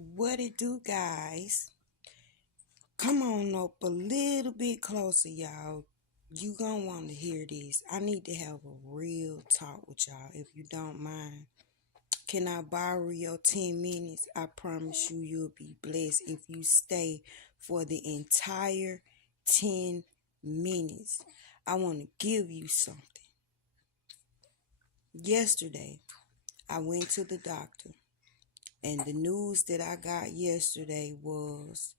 What it do, guys? Come on up a little bit closer, y'all. You gonna want to hear this. I need to have a real talk with y'all, if you don't mind. Can I borrow your 10 minutes? I promise you'll be blessed if you stay for the entire 10 minutes. I want to give you something. Yesterday, I went to the doctor, and the news that I got yesterday was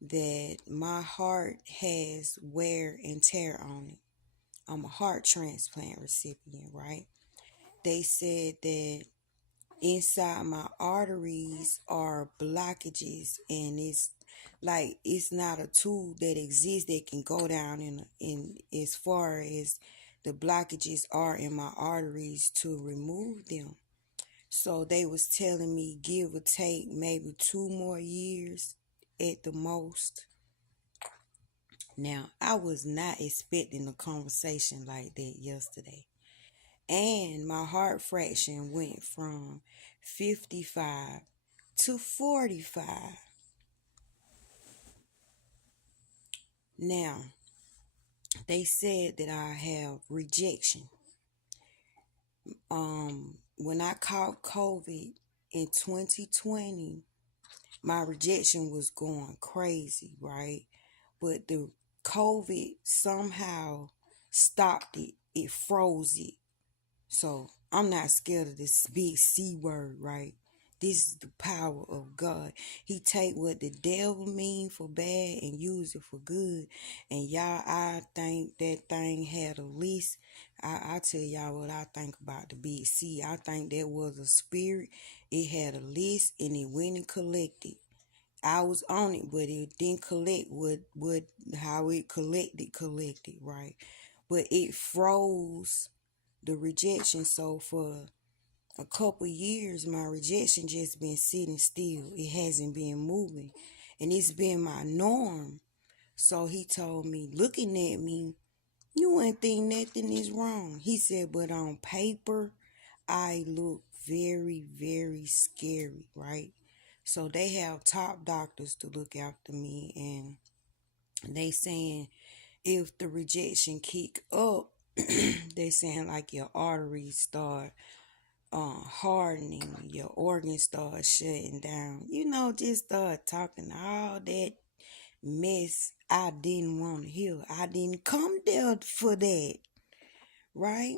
that my heart has wear and tear on it. I'm a heart transplant recipient, right? They said that inside my arteries are blockages, and it's not a tool that exists that can go down in as far as the blockages are in my arteries to remove them. So they was telling me give or take maybe 2 more years at the most. Now, I was not expecting a conversation like that yesterday. And my heart fraction went from 55 to 45. Now, they said that I have rejection. When I caught COVID in 2020, my rejection was going crazy, right? But the COVID somehow stopped it. It froze it. So I'm not scared of this big C word, right? This is the power of God. He take what the devil mean for bad and use it for good. And y'all, I think that thing had a list. I tell y'all what I think about the big C. I think that was a spirit. It had a list and it went and collected. I was on it, but it didn't collect what how it collected, right? But it froze the rejection. So for a couple years, my rejection just been sitting still. It hasn't been moving, and it's been my norm. So he told me, looking at me, you wouldn't think nothing is wrong. He said, but on paper, I look very, very scary, right? So they have top doctors to look after me, and they saying if the rejection kick up, they saying like your arteries start hardening, your organs start shutting down. Just start talking all that mess I didn't want to hear. I didn't come there for that, right?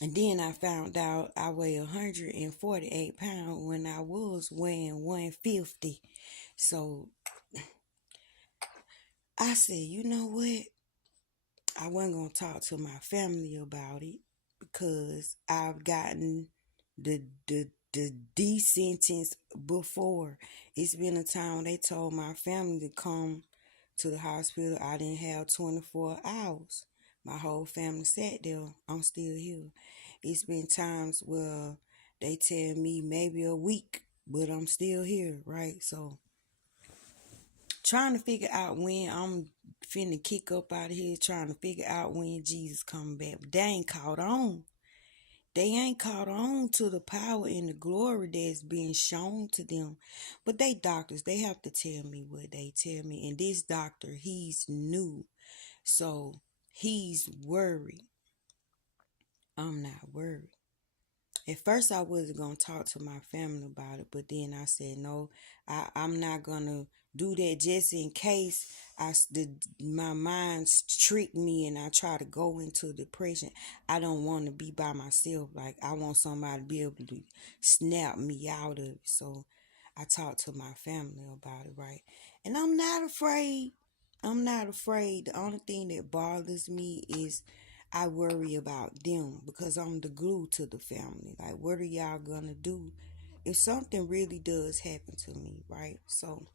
And then I found out I weigh 148 pounds when I was weighing 150. So I said, you know what? I wasn't going to talk to my family about it because I've gotten the D sentence before. It's been a time when they told my family to come to the hospital. I didn't have 24 hours. My whole family sat there. I'm still here. It's been times where they tell me maybe a week, but I'm still here, right? So trying to figure out when I'm finna kick up out of here, trying to figure out when Jesus coming back. But they ain't caught on. They ain't caught on to the power and the glory that's being shown to them. But they doctors, they have to tell me what they tell me. And this doctor, he's new. So he's worried. I'm not worried. At first, I wasn't going to talk to my family about it, but then I said, no, I'm not going to do that just in case my mind tricked me and I try to go into depression. I don't want to be by myself. Like, I want somebody to be able to snap me out of it. So I talked to my family about it, right? And I'm not afraid. I'm not afraid. The only thing that bothers me is I worry about them because I'm the glue to the family. Like, what are y'all gonna do if something really does happen to me, right? So,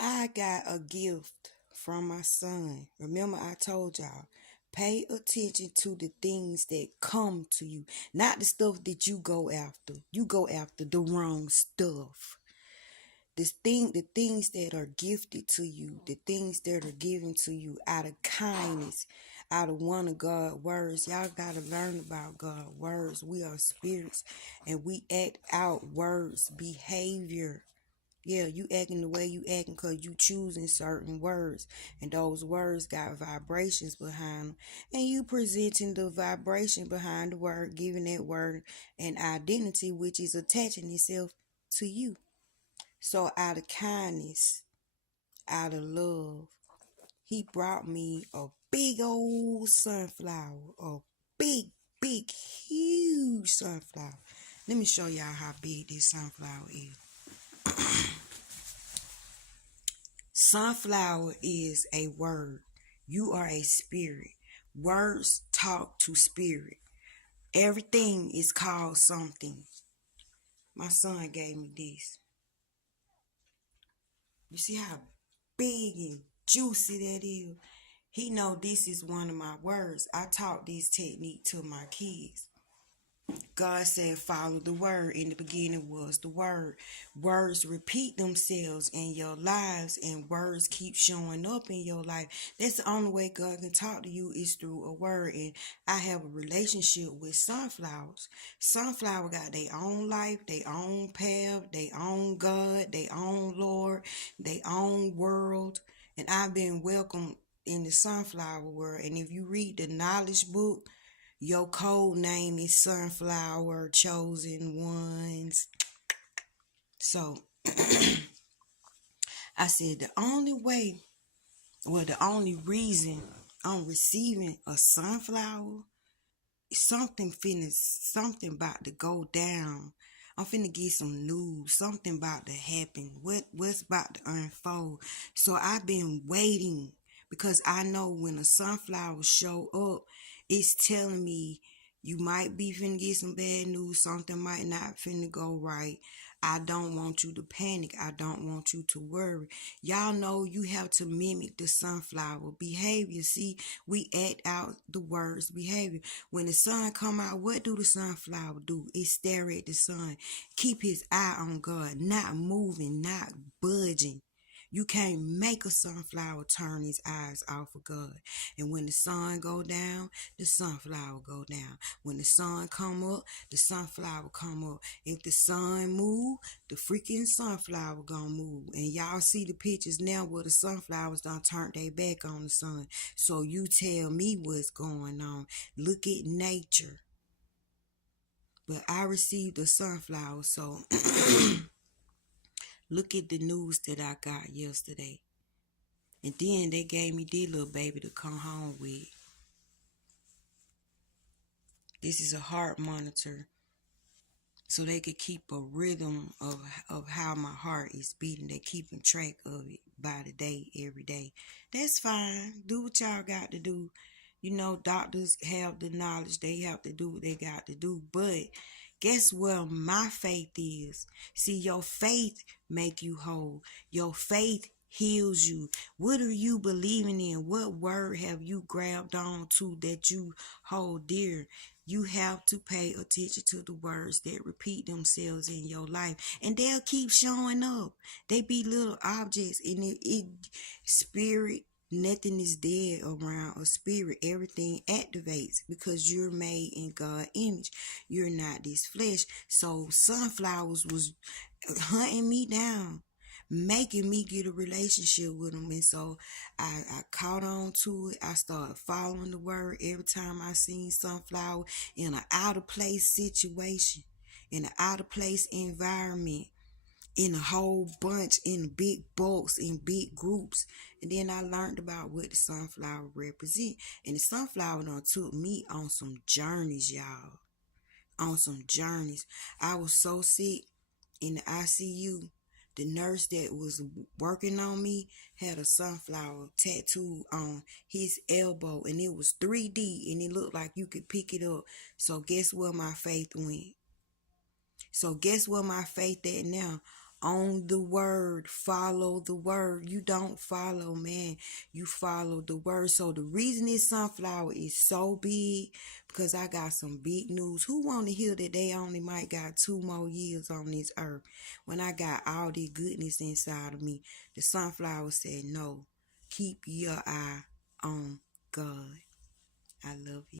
I got a gift from my son. Remember, I told y'all, pay attention to the things that come to you, not the stuff that you go after. You go after the wrong stuff. The things that are gifted to you, the things that are given to you out of kindness, out of one of God's words. Y'all gotta learn about God's words. We are spirits and we act out words, behavior. Yeah, you acting the way you acting because you choosing certain words. And those words got vibrations behind them. And you presenting the vibration behind the word, giving that word an identity, which is attaching itself to you. So out of kindness, out of love, he brought me a big old sunflower. A big, big, huge sunflower. Let me show y'all how big this sunflower is. Sunflower is a word. You are a spirit. Words talk to spirit. Everything is called something. My son gave me this. You see how big and juicy that is? He know this is one of my words. I taught this technique to my kids. God said, follow the word. In the beginning was the word. Words repeat themselves in your lives, and words keep showing up in your life. That's the only way God can talk to you is through a word. And I have a relationship with sunflowers. Sunflower got their own life, their own path, their own God, their own Lord, their own world. And I've been welcomed in the sunflower world. And if you read the knowledge book, your code name is Sunflower Chosen Ones. So I said the only reason I'm receiving a sunflower, something about to go down. I'm finna get some news. Something about to happen. What's about to unfold? So I've been waiting because I know when a sunflower show up, it's telling me you might be finna get some bad news. Something might not finna go right. I don't want you to panic. I don't want you to worry. Y'all know you have to mimic the sunflower behavior. See, we act out the words behavior. When the sun come out, what do the sunflower do? It stare at the sun. Keep his eye on God, not moving, not budging. You can't make a sunflower turn his eyes off of God. And when the sun go down, the sunflower go down. When the sun come up, the sunflower come up. If the sun move, the freaking sunflower gonna move. And y'all see the pictures now where the sunflowers done turned their back on the sun. So you tell me what's going on. Look at nature. But I received a sunflower, so look at the news that I got yesterday. And then they gave me this little baby to come home with. This is a heart monitor. So they could keep a rhythm of how my heart is beating. They keeping track of it by the day, every day. That's fine. Do what y'all got to do. You know, doctors have the knowledge. They have to do what they got to do. But guess where my faith is? See, your faith make you whole. Your faith heals you. What are you believing in? What word have you grabbed on to that you hold dear? You have to pay attention to the words that repeat themselves in your life, and they'll keep showing up. They be little objects, and spirit. Nothing is dead around a spirit. Everything activates because you're made in God's image. You're not this flesh. So sunflowers was hunting me down, making me get a relationship with them. And so I caught on to it. I started following the word every time I seen sunflower in an out of place situation, in an out of place environment, in a whole bunch, in big bulks, in big groups. And then I learned about what the sunflower represent. And the sunflower done took me on some journeys, y'all. On some journeys. I was so sick in the ICU. The nurse that was working on me had a sunflower tattooed on his elbow, and it was 3D, and it looked like you could pick it up. So guess where my faith went? So guess where my faith at now? On the word. Follow the word. You don't follow man. You follow the word. So the reason this sunflower is so big, because I got some big news. Who want to hear that they only might got 2 more years on this earth when I got all this goodness inside of me? The sunflower said, no, keep your eye on God. I love you.